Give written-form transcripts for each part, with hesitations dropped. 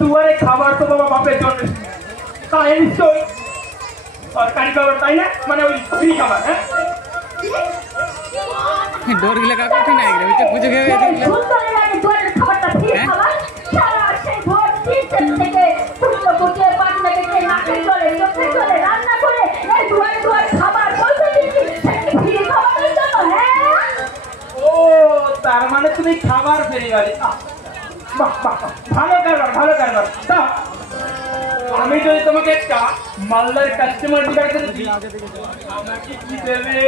দুয়ারে খাবার তো বাবা বাপের জন্য তাই নিশ্চয়ই সরকারি খাবার, তাই না? মানে ওই ফ্রি খাবার। হ্যাঁ, ডোর গিলা কাকু ঠিক নাই রে, ওইটা খুঁজে গেছে সুন্দরী লাগে দুয়ারের খাবারটা ফ্রি খাবার। সারা সেই ভোর 3 থেকে ফুটো ফুটে পান্না কেটে নাকে চলে চোখে চলে রান্না করে এই দুয়ারে দুয়ারে খাবার বলতে দিচ্ছি সেটা ফ্রি খাবারের জন্য। হ্যাঁ, ও তার মানে তুমি খাবার ফেরি গাড়ি। বাহ বাহ, ভালো কারবার, ভালো কারবার। তা আমি যদি তোমাকে একটা মালদার কাস্টমার দিতে আমাকে কি দেবে?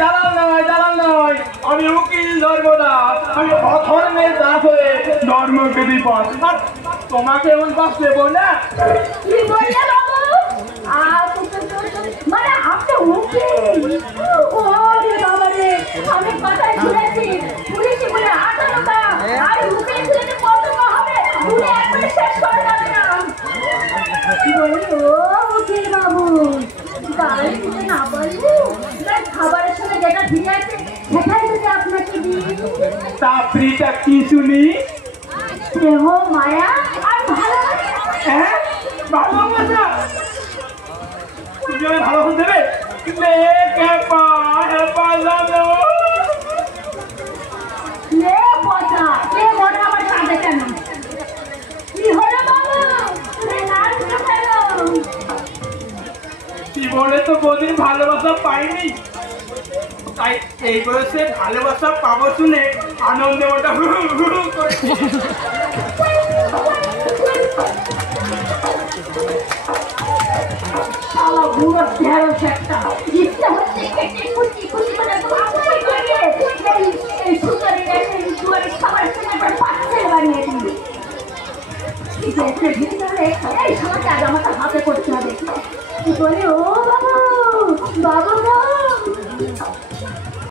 দালাল নয়, আমি উকিল ধর্মদাস, আমি অধর্মের দাস হয়ে ধর্মকে বিপদ। তোমাকে এমন বাস দেবো না। মানে আপনি উকিল? ওরে বাবা রে, আমি কথাই শুনেছি পুলিশি বলে 18 টা আর উকিল শুনে কত হবে, পুরো একবারে শেষ করে যাবে না। কি বলি ও উকিল বাবু, গাড়ি দিতে না পারবো না, খাবারের সঙ্গে যেটা ফিরে আছে সেটাই যদি আপনাকে দিই। তা ফ্রিটা কি শুনি? স্নেহ, মায়া আর ভালোবাসা। হ্যাঁ, ভালোবাসা। তুমি আমায় ভালোবাসা দেবে? জীবনে তো কোনদিন ভালোবাসা পাইনি, তাই এই বয়সে ভালোবাসা পাবো শুনে আনন্দে ওটা হু হু করে। বুড়ো ঢেঁড়স একটা ইচ্ছা হচ্ছে কেটে কুচি কুচি করে ভাঙাই করে এই সুন্দরীরা এই দুয়ারে খাবার সময় করে পাচ্ছেল বানিয়ে দিই। ভিতরে এই সময়টা আজ আমাকে হাতে করতে হবে। কি বলে ও বাবু,